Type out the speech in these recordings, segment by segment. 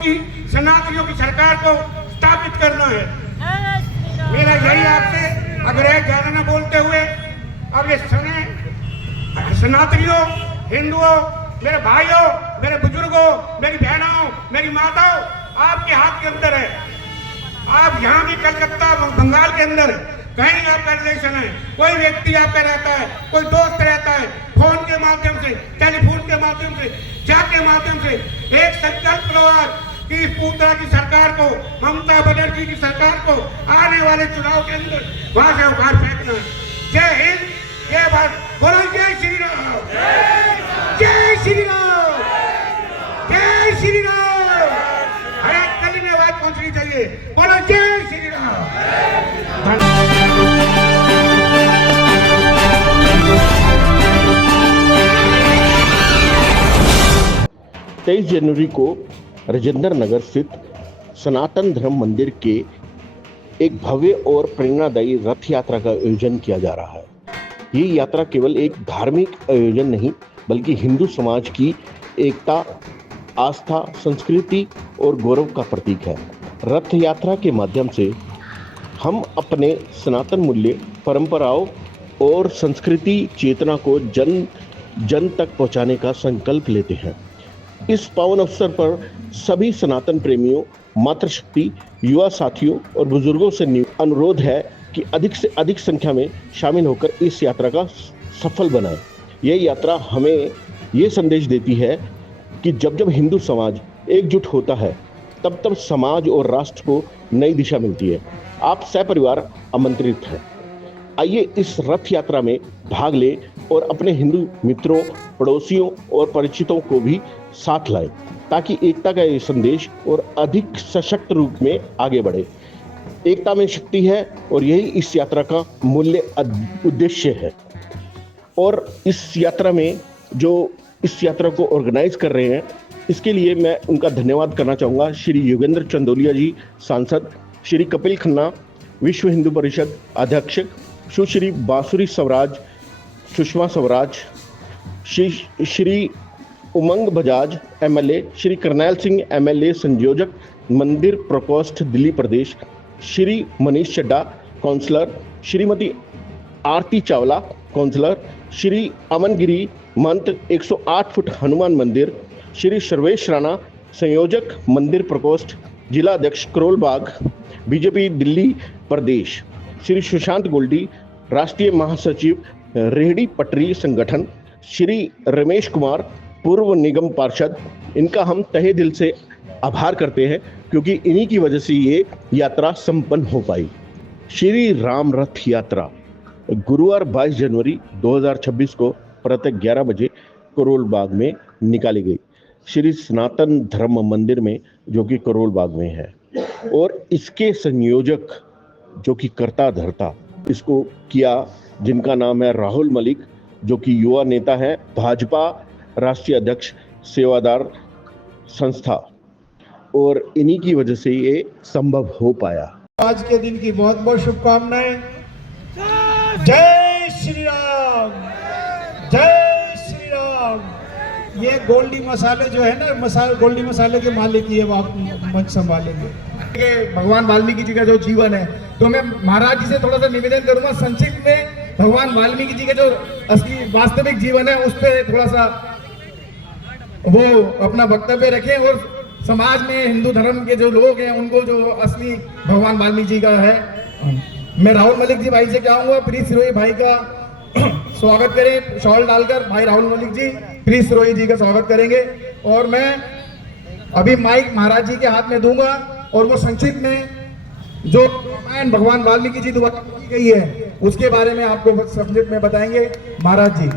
सनातनियों की सरकार को स्थापित करना है। मेरा यही आपसे आग्रह ज्यादा न बोलते हुए, अब ये सनातनियों, हिंदुओं, मेरे भाइयों, मेरे बुजुर्गों, मेरी बहनों, मेरी माताओं, आपके हाथ के अंदर है। आप यहाँ भी कलकत्ता बंगाल के अंदर कहीं आपका रिलेशन है, कोई व्यक्ति आपका रहता है, कोई दोस्त रहता है, फोन के माध्यम से, टेलीफोन के माध्यम से, चैट के माध्यम से एक संकल्प लो कि इस पूतना की सरकार को, ममता बनर्जी की सरकार को आने वाले चुनाव के अंदर वहां से उखाड़ फेंकना। जय हिंद, जय भारत, बोलो जय श्री राम, जय श्री राम, जय श्री राम। हर एक गली में आवाज पहुंचनी चाहिए, बोलो जय श्री राम। 23 जनवरी को राजेंद्र नगर स्थित सनातन धर्म मंदिर के एक भव्य और प्रेरणादायी रथ यात्रा का आयोजन किया जा रहा है। ये यात्रा केवल एक धार्मिक आयोजन नहीं, बल्कि हिंदू समाज की एकता, आस्था, संस्कृति और गौरव का प्रतीक है। रथ यात्रा के माध्यम से हम अपने सनातन मूल्य, परंपराओं और संस्कृति चेतना को जन जन तक पहुंचाने का संकल्प लेते हैं। इस पावन अवसर पर सभी सनातन प्रेमियों, मातृशक्ति, युवा साथियों और बुजुर्गों से अनुरोध है कि अधिक से अधिक संख्या में शामिल होकर इस यात्रा का सफल बनाएं। यह यात्रा हमें ये संदेश देती है कि जब जब हिंदू समाज एकजुट होता है, तब तब समाज और राष्ट्र को नई दिशा मिलती है। आप सपरिवार आमंत्रित हैं। आइए इस रथ यात्रा में भाग लें और अपने हिंदू मित्रों, पड़ोसियों और परिचितों को भी साथ लाएं, ताकि एकता का ये संदेश और अधिक सशक्त रूप में आगे बढ़े। एकता में शक्ति है और यही इस यात्रा का मूल्य उद्देश्य है। और इस यात्रा में जो इस यात्रा को ऑर्गेनाइज कर रहे हैं, इसके लिए मैं उनका धन्यवाद करना चाहूँगा। श्री योगेंद्र चंदोलिया जी सांसद, श्री कपिल खन्ना विश्व हिंदू परिषद अध्यक्ष, सुश्री बांसुरी स्वराज, सुषमा स्वराज, श्री उमंग बजाज एमएलए, श्री करनैल सिंह एमएलए संयोजक मंदिर प्रकोष्ठ दिल्ली प्रदेश, श्री मनीष चड्डा काउंसलर, श्रीमती आरती चावला काउंसलर, श्री अमन गिरी महंत 108 फुट हनुमान मंदिर, श्री सर्वेश राणा संयोजक मंदिर प्रकोष्ठ जिला अध्यक्ष करोल बाग बीजेपी दिल्ली प्रदेश, श्री सुशांत गोल्डी राष्ट्रीय महासचिव रेहड़ी पटरी संगठन, श्री रमेश कुमार पूर्व निगम पार्षद। इनका हम तहे दिल से आभार करते हैं, क्योंकि इन्हीं की वजह से ये यात्रा संपन्न हो पाई। श्री राम रथ यात्रा गुरुवार 22 जनवरी 2026 को प्रातः 11 बजे करोल बाग में निकाली गई, श्री सनातन धर्म मंदिर में, जो कि करोल बाग में है। और इसके संयोजक जो कि कर्ता धर्ता इसको किया, जिनका नाम है राहुल मलिक, जो कि युवा नेता है, भाजपा राष्ट्रीय अध्यक्ष, सेवादार संस्था, और इन्हीं की वजह से ये संभव हो पाया। आज के दिन की बहुत बहुत शुभकामनाएं। जय श्री राम, जय श्री राम। ये गोल्डी मसाले जो है ना, गोल्डी मसाले के मालिक ये मंच संभालेंगे। भगवान वाल्मीकि जी का जो जीवन है, तो मैं महाराज जी से थोड़ा सा निवेदन करूंगा, संक्षिप्त में भगवान वाल्मीकि जी का जो असली वास्तविक जीवन है उस पर थोड़ा सा वो अपना वक्तव्य रखें, और समाज में हिंदू धर्म के जो लोग हैं उनको जो असली भगवान वाल्मीकि जी का है। मैं राहुल मलिक जी भाई से कहूँगा, प्लीज सिरोही भाई का स्वागत करें, शॉल डालकर। भाई राहुल मलिक जी प्लीज सिरोही जी का स्वागत करेंगे। और मैं अभी माइक महाराज जी के हाथ में दूंगा, और वो संक्षिप्त में जो रामायण भगवान वाल्मीकि जी द्वारा की गई है उसके बारे में आपको संक्षिप्त में बताएंगे महाराज जी।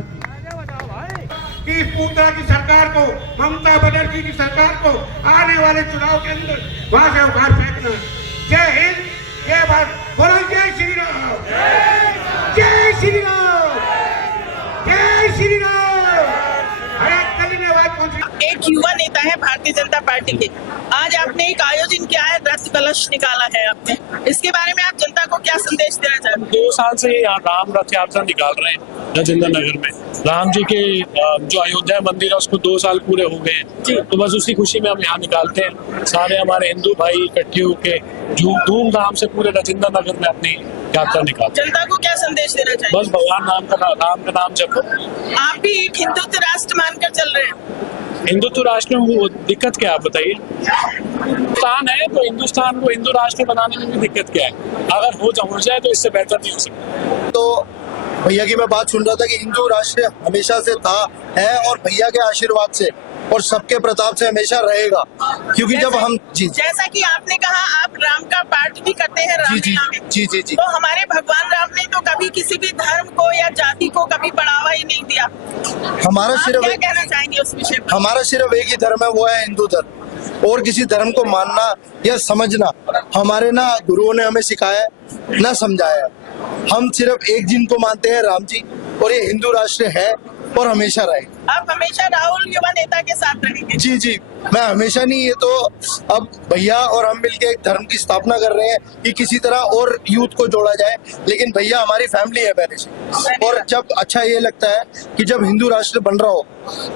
कि इस पूतना की सरकार को, ममता बनर्जी की सरकार को आने वाले चुनाव के अंदर वहां से उखाड़ फेंकना। जय हिंद, जय भारत, बोलो जय श्री राम, जय श्री राम, जय श्री राम। हर एक गली में आवाज पहुंची। एक युवा नेता है भारतीय जनता पार्टी के, आज आपने एक आयोजन किया है, रथ कलश निकाला है आपने, इसके बारे में आप जनता को क्या संदेश देना चाहते हैं? 2 साल से यहाँ राम रथ यात्रा निकाल रहे हैं राजेंद्र नगर में। राम जी के जो अयोध्या मंदिर है उसको 2 साल पूरे हो गए हैं, तो बस उसी खुशी में हम यहाँ निकालते हैं। सारे हमारे हिंदू भाई इकट्ठे होके धूमधाम से पूरे राजेंद्र नगर में अपनी यात्रा निकालते हैं। जनता को क्या संदेश देना चाहिए? बस भगवान राम का नाम जपो। आप भी एक हिंदुत्व राष्ट्र मानकर चल रहे हैं। हिंदुत्व राष्ट्र में वो दिक्कत क्या है आप बताइए? हिंदुस्तान है तो हिंदुस्तान को हिंदू राष्ट्र बनाने में भी दिक्कत क्या है? अगर हो जाए तो इससे बेहतर नहीं हो सकता। तो भैया की मैं बात सुन रहा था कि हिंदू राष्ट्र हमेशा से था, है और भैया के आशीर्वाद से और सबके प्रताप से हमेशा रहेगा, क्योंकि जब हम जैसा कि आपने कहा आप राम का पाठ भी करते हैं रामलीला में। जी तो हमारे भगवान राम ने तो कभी किसी भी धर्म को या जाति को कभी बढ़ावा ही नहीं दिया। हमारा आप सिर्फ क्या कहना चाहेंगे उस विषय पर? हमारा सिर्फ एक ही धर्म है, वो है हिंदू धर्म। और किसी धर्म को मानना या समझना हमारे ना गुरुओं ने हमें सिखाया है ना समझाया है। हम सिर्फ एक जिनको मानते हैं, राम जी, और ये हिंदू राष्ट्र है और हमेशा रहेगा। आप हमेशा राहुल युवा नेता के साथ रहेंगे? जी, मैं हमेशा नहीं, ये तो अब भैया और हम मिलके एक धर्म की स्थापना कर रहे हैं कि किसी तरह और यूथ को जोड़ा जाए, लेकिन भैया हमारी फैमिली है पहले से। और जब अच्छा ये लगता है कि जब हिंदू राष्ट्र बन रहा हो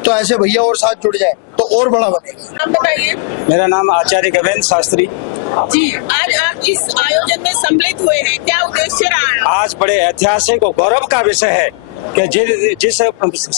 तो ऐसे भैया और साथ जुड़ जाए तो और बड़ा बनेगा। आप बताइए। मेरा नाम आचार्य गगन शास्त्री जी, आज आप इस आयोजन में सम्मिलित हुए हैं, क्या उद्देश्य रहा है? आज बड़े ऐतिहासिक और गौरव का विषय है कि जिस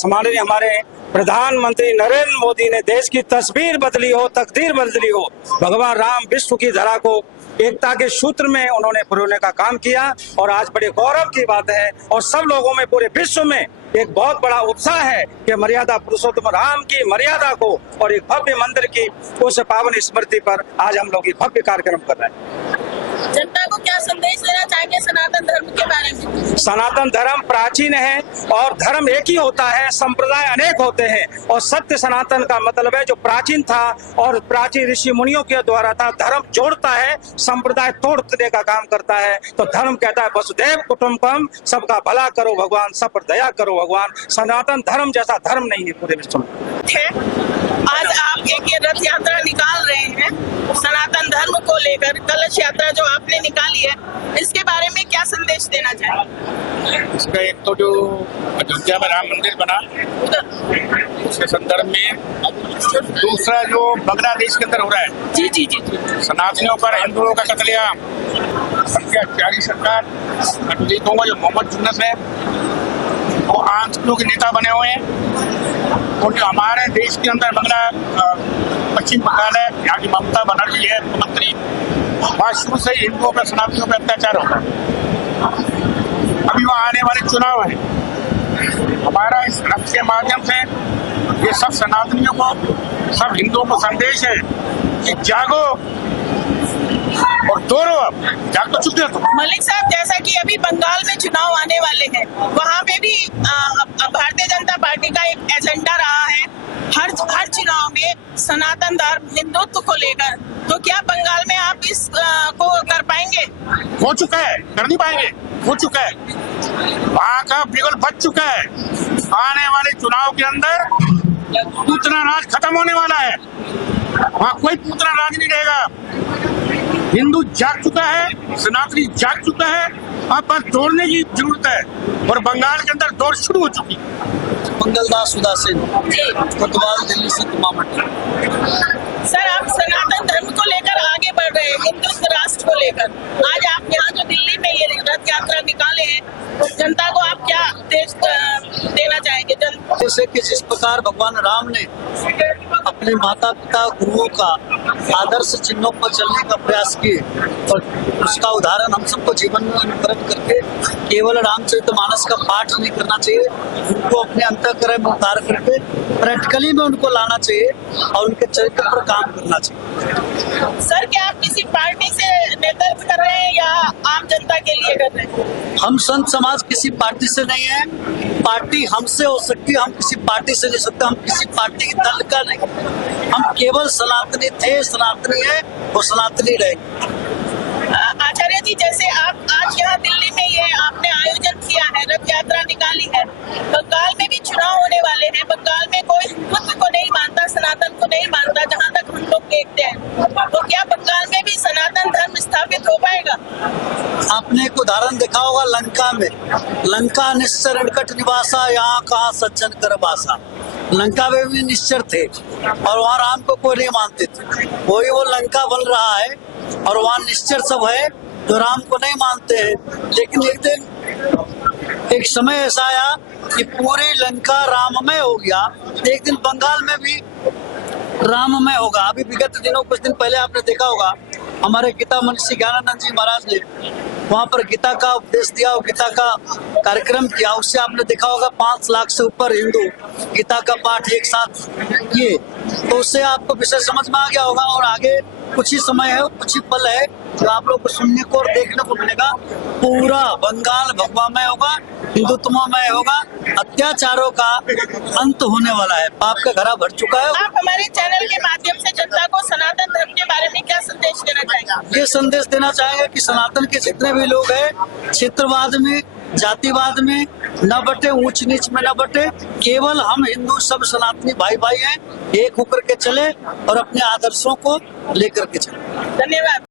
माननीय हमारे प्रधानमंत्री नरेंद्र मोदी ने देश की तस्वीर बदली हो, तकदीर बदली हो, भगवान राम विश्व की धरा को एकता के सूत्र में उन्होंने पिरोने का काम किया। और आज बड़े गौरव की बात है और सब लोगों में पूरे विश्व में एक बहुत बड़ा उत्साह है कि मर्यादा पुरुषोत्तम राम की मर्यादा को और एक भव्य मंदिर की उस पावन स्मृति पर आज हम लोग एक भव्य कार्यक्रम कर रहे हैं। जनता को क्या संदेश देना चाहेंगे सनातन धर्म के बारे में? सनातन धर्म प्राचीन है और धर्म एक ही होता है, संप्रदाय अनेक होते हैं और सत्य सनातन का मतलब है जो प्राचीन था और प्राचीन ऋषि मुनियों के द्वारा था। धर्म जोड़ता है, संप्रदाय तोड़ने का काम करता है। तो धर्म कहता है वसुधैव कुटुंबकम, सबका भला करो भगवान, सब पर दया करो भगवान। सनातन धर्म जैसा धर्म नहीं है पूरे विश्व में। आज आप एक ये रथ यात्रा निकाल रहे हैं सनातन धर्म को लेकर, कलश यात्रा जो आपने निकाली है, इसके बारे में क्या संदेश देना चाहेंगे? इसका एक तो जो अयोध्या में राम मंदिर बना उसके संदर्भ में, दूसरा जो बांग्लादेश के अंदर हो रहा है जी, सनातनियों पर हिंदुओं का कत्लेआम, अत्याचारी सरकार, अटलीकों जो मोहम्मद जुन्नस है वो आतंकियों के नेता बने हुए हैं। और जो हमारे देश के अंदर पश्चिम बंगाल है, यहाँ की ममता बनर्जी है मुख्यमंत्री, वहाँ शुरू से ही हिंदुओं पर सनातनियों पर अत्याचार होगा। अभी वहाँ आने वाले चुनाव है, हमारा इस रथ के माध्यम से ये सब सनातनियों को, सब हिंदुओं को संदेश है कि जागो और दौड़ो। अब जाग तो चुके हो तुम। मलिक साहब, जैसा कि अभी बंगाल में चुनाव आने वाले हैं, वहाँ पे भी भारतीय जनता पार्टी का एक एजेंडा रहा है हर चुनाव में सनातन धर्म हिंदुत्व को लेकर। तो क्या बंगाल में आप इस को कर पाएंगे? हो चुका है, कर नहीं पाएंगे, हो चुका है, वहाँ का बिगुल बच चुका है। आने वाले चुनाव के अंदर पूतना राज खत्म होने वाला है, वहाँ कोई पूतना राज नहीं रहेगा। हिंदू जाग चुका है, सनातनी जाग चुका है, अब बस दौड़ने की जरूरत है और बंगाल के अंदर दौड़ शुरू हो चुकी है। मंगलदास उदासीन, कोतवाल, दिल्ली से कुमामंडल। सर, आप सनातन धर्म को लेकर आगे बढ़ रहे हैं, हिंदुत्व राष्ट्र को लेकर। आज आप यहाँ जो दिल्ली में ये रथ यात्रा निकाले हैं, जनता को आप क्या देश देना चाहेंगे? जैसे कि जिस प्रकार भगवान राम ने अपने माता पिता गुरुओं का आदर्श चिन्हों पर चलने का प्रयास किए और उसका उदाहरण हम सबको जीवन में अनुकरण करके केवल रामचरितमानस का पाठ नहीं करना चाहिए, उनको अपने अंतःकरण में उतार करके प्रैक्टिकली में उनको लाना चाहिए और उनके चरित्र पर काम करना चाहिए। सर, क्या आप किसी पार्टी से नेतृत्व कर रहे हैं या आम जनता के लिए कर रहे हैं? हम संत समाज किसी पार्टी से नहीं है, पार्टी हमसे हो सकती है, हम किसी पार्टी से नहीं सकते, हम किसी पार्टी की दल का नहीं, हम केवल सनातनी थे, सनातनी है और सनातनी रहेंगे। आचार्य जी, जैसे आप आज यहाँ दिल्ली में ये आपने आयोजन किया है, रथ यात्रा निकाली है, बंगाल में भी चुनाव होने वाले हैं, बंगाल में कोई हिंदुत्व को नहीं मानता, सनातन को नहीं मानता, जहाँ तक हम लोग देखते हैं, तो क्या बंगाल में भी सनातन धर्म स्थापित हो पाएगा? आपने एक उदाहरण देखा होगा लंका में, लंका निश्चर निकट निवासा, यहाँ कहाँ सज्जन कर बासा। लंका में भी निश्चर थे और वहाँ राम को कोई नहीं मानते थे। वही वो लंका बन रहा है और वहाँ निश्चर सब है जो राम को नहीं मानते हैं। लेकिन एक दिन एक समय ऐसा आया कि पूरी लंका राममय हो गया। एक दिन बंगाल में भी राममय होगा। अभी विगत दिनों कुछ दिन पहले आपने देखा होगा हमारे गीता मनीषी ज्ञानानंद जी महाराज ने वहाँ पर गीता का उपदेश दिया और गीता का कार्यक्रम किया। उससे आपने देखा होगा 5 लाख से ऊपर हिंदू गीता का पाठ एक साथ किए। तो उससे आपको विषय समझ में आ गया होगा और आगे कुछ ही समय है, कुछ ही पल है जो आप लोग को सुनने को और देखने को मिलेगा। पूरा बंगाल भगवामय होगा, हिंदुत्वमय होगा, अत्याचारों का अंत होने वाला है। पाप का घड़ा भर चुका है। आप हमारे चैनल के माध्यम से जनता को सनातन धर्म के बारे में क्या संदेश देना चाहेंगे? ये संदेश देना चाहेंगे कि सनातन के जितने भी लोग हैं क्षेत्रवाद में, जातिवाद में न बटे, ऊंच नीच में न बटे। केवल हम हिंदू सब सनातनी भाई भाई हैं, एक होकर के चले और अपने आदर्शों को लेकर के चले। धन्यवाद।